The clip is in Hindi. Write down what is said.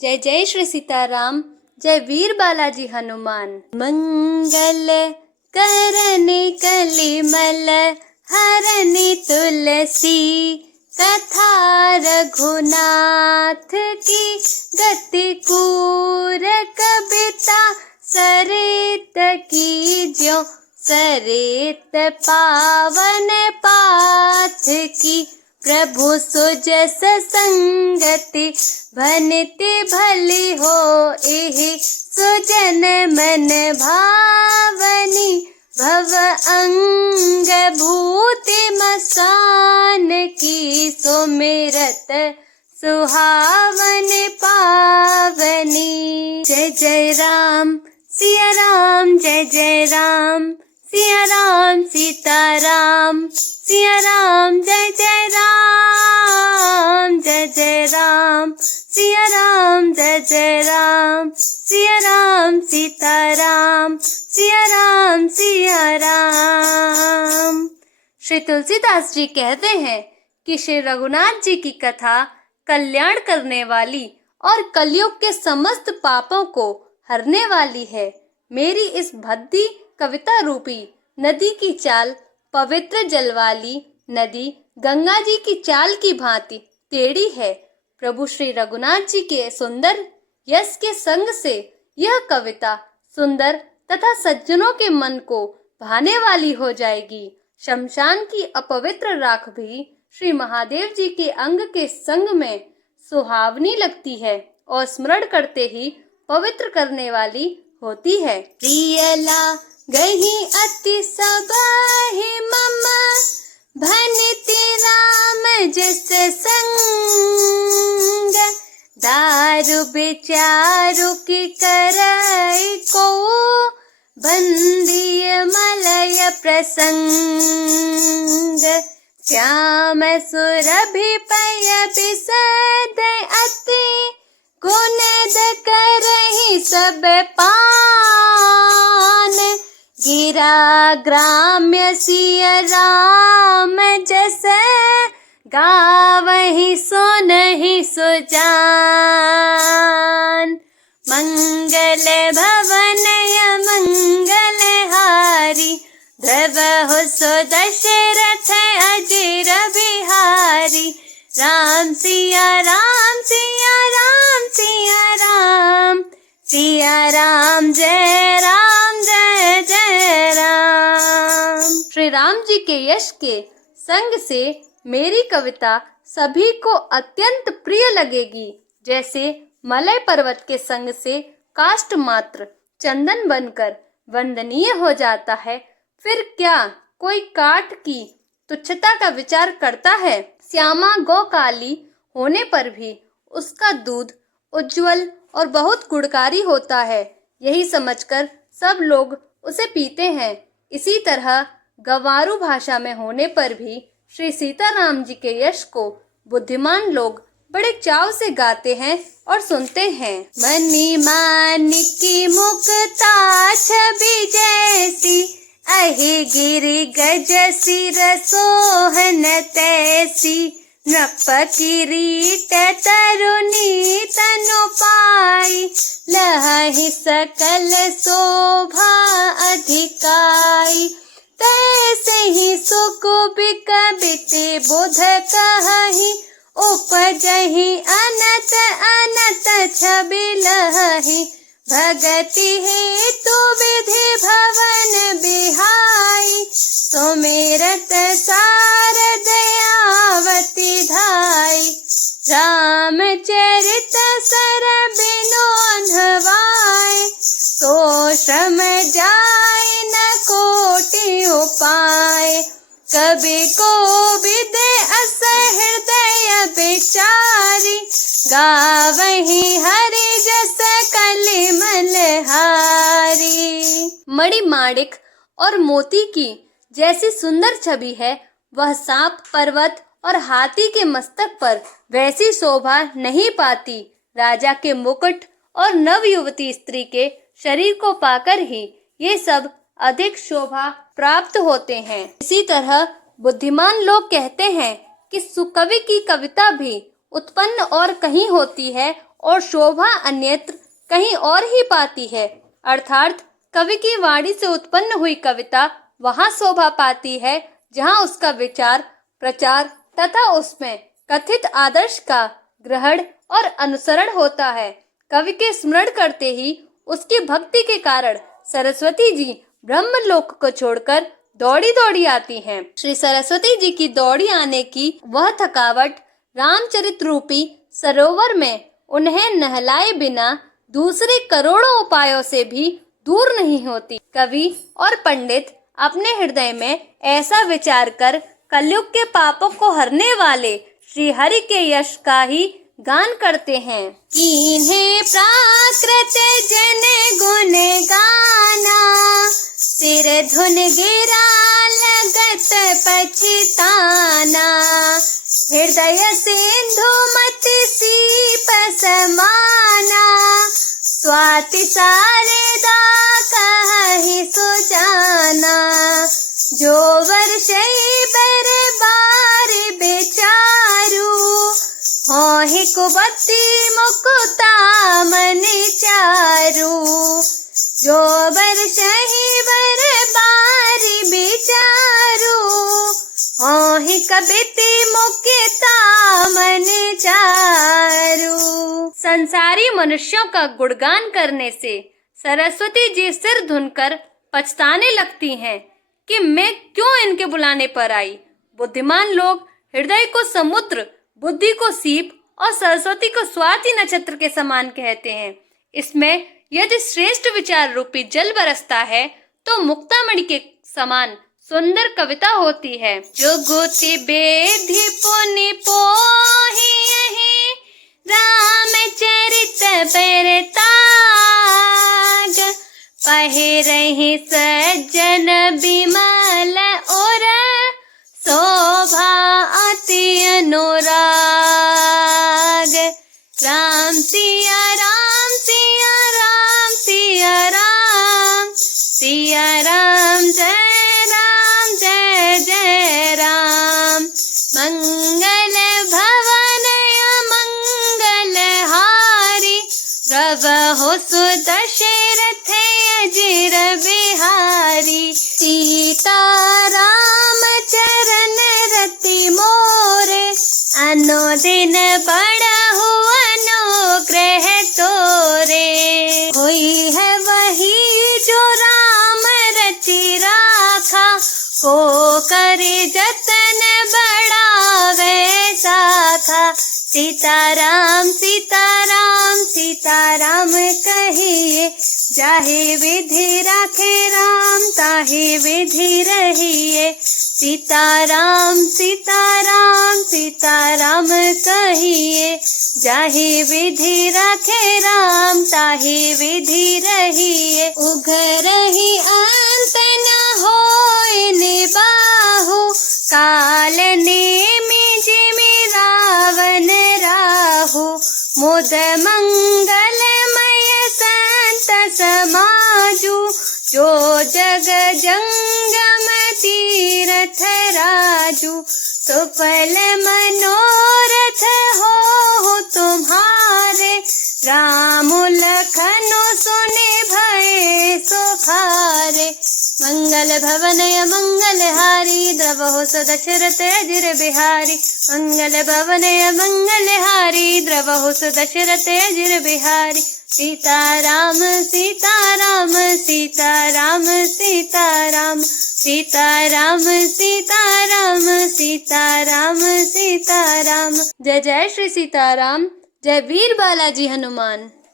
जय जय श्री सीताराम, जय वीर बालाजी हनुमान। मंगल करने कलिमल हरने तुलसी, कथा रघुनाथ की गति कूर, कविता सरित की ज्यों सरित पावन पाथ की। प्रभु सुजस संगति भनिति भली हो, एहि सुजन मन भावनी। भव अंग भूति मसान की, सुमिरत सुहावन पावनी। जय जय राम सिया राम, जय जय राम सिया राम, सीताराम सिया राम, जय जय राम, जय जय राम सिया राम, जय जय राम सिया राम, सीताराम सिया राम सिया राम। श्री तुलसीदास जी कहते हैं कि श्री रघुनाथ जी की कथा कल्याण करने वाली और कलयुग के समस्त पापों को हरने वाली है। मेरी इस भद्दी कविता रूपी नदी की चाल पवित्र जल वाली नदी गंगा जी की चाल की भांति टेढ़ी है। प्रभु श्री रघुनाथ जी के सुंदर यश के संग से यह कविता सुंदर तथा सज्जनों के मन को भाने वाली हो जाएगी। शमशान की अपवित्र राख भी श्री महादेव जी के अंग के संग में सुहावनी लगती है और स्मरण करते ही पवित्र करने वाली होती है। प्रियला गही अति सबहि मम, भनिति राम जस संग। दारु विचारु की करई को, बंदिय मलय प्रसंग। श्याम सुरभि पय बिसद अति, गुणद करहि सब पान। गिरा ग्राम्य सिय राम जस, गावहि सुनहि सुजान। मंगल भवनय मंगल हारी, धरहु सो दशरथ अजिर बिहारी। राम सिया राम सिया राम सिया राम सिया राम, जय राम जय जय राम। श्री राम जी के यश के संग से मेरी कविता सभी को अत्यंत प्रिय लगेगी। जैसे मलय पर्वत के संग से काष्ठ मात्र चंदन बनकर वंदनीय हो जाता है, फिर क्या कोई काठ की तुच्छता का विचार करता है। श्यामा गौ काली होने पर भी उसका दूध उज्जवल और बहुत गुणकारी होता है, यही समझकर सब लोग उसे पीते हैं। इसी तरह गंवारू भाषा में होने पर भी श्री सीताराम जी के यश को बुद्धिमान लोग बड़े चाव से गाते हैं और सुनते हैं। मनी मानिकी मुक्ता छवि जैसी, अहि गिरि गज सिर सोहन तैसी। नृप किरीट तरुणी तनु पाई, लहहि सकल शोभा अधिकाई। तैसे ही सुकुबिक बिते बुध कहहि, उपजहि अनत अनत छवि लहहि। भगति हेतु विधि भवन बिहाई, सुमिरत सारद आवति धाई। रामचरित सर बिनु अन्हवाय, तो श्रम जाय न कोटि उपाय। कवि कोविद अस हृदय विचारी, गावहि हरि जस कलिमल हारी। मणि माणिक और मोती की जैसी सुंदर छवि है, वह सांप पर्वत और हाथी के मस्तक पर वैसी शोभा नहीं पाती। राजा के मुकुट और नव युवती स्त्री के शरीर को पाकर ही ये सब अधिक शोभा प्राप्त होते हैं। इसी तरह बुद्धिमान लोग कहते हैं कि सुकवि की कविता भी उत्पन्न और कहीं होती है और शोभा अन्यत्र कहीं और ही पाती है। अर्थात कवि की वाणी से उत्पन्न हुई कविता वहाँ शोभा पाती है जहाँ उसका विचार, प्रचार तथा उसमें कथित आदर्श का ग्रहण और अनुसरण होता है। कवि के स्मरण करते ही उसकी भक्ति के कारण सरस्वती जी ब्रह्मलोक को छोड़कर दौड़ी दौड़ी आती हैं। श्री सरस्वती जी की दौड़ी आने की वह थकावट रामचरित रूपी सरोवर में उन्हें नहलाए बिना दूसरे करोड़ों उपायों से भी दूर नहीं होती। कवि और पंडित अपने हृदय में ऐसा विचार कर कलयुग के पापों को हरने वाले श्री हरि के यश का ही गान करते हैं। कीन्हे प्राकृत जन गुण गाना, सिर धुन गिरा लगत पछताना। हृदय सिंधु मत सीप समाना, स्वाति शारदा कहि सुजाना। जो वर्षहि बर बार बेचारू, होहि कुबती मुकुता मन चारू। जो वर्षहि बर बार बेचारू, होहि कबिति मुकुता मन चारू। संसारी मनुष्यों का गुणगान करने से सरस्वती जी सिर धुनकर पछताने लगती हैं कि मैं क्यों इनके बुलाने पर आई। बुद्धिमान लोग हृदय को समुद्र, बुद्धि को सीप और सरस्वती को स्वाति नक्षत्र के समान कहते हैं। इसमें यदि श्रेष्ठ विचार रूपी जल बरसता है तो मुक्तामणि के समान सुंदर कविता होती है। जुगुति बेधि पुनि पोहि रामचरित परताग, पहिरहि सज्जन बिमल और शोभा अति अनुराग। राम सिया राम सिया राम सिया राम, सिया राम जय जय राम। मंगल भवन मंगल हारी, रवहु सुदशरथ अजिर बिहारी। सीता राम चरण रति मोरे, अनुदिन बढ़हु अनुग्रह तोरे। कोई है वही जो राम रचि राखा, को करे जतन बढ़ावे साखा। सीताराम सीताराम सीताराम कहिए, जाहे विधि राखे राम ताहे विधि रहिए। सीताराम सीताराम सीताराम कहिए, जाहे विधि राखे राम ताहे विधि रहिए। उघरहि अंत न होय निबाहु, काल नेमि जिमि रावण राहु। मुद मंगलमय संत समाजु, जो जग जंगम तीरथ राजू। सुफल मनोरथ हो तुम्हारे, राम लखन सुने भय सुखारे। मंगल भवनय मंगल हारी, द्रवहु सुदशरथ अजिर बिहारी। मंगल भवनय मंगल हारी, द्रवहु सुदशरथ अजिर बिहारी। सीताराम सीताराम सीताराम सीताराम, सीताराम सीताराम सीताराम सीताराम। जय जय श्री सीताराम, जय वीर बालाजी हनुमान।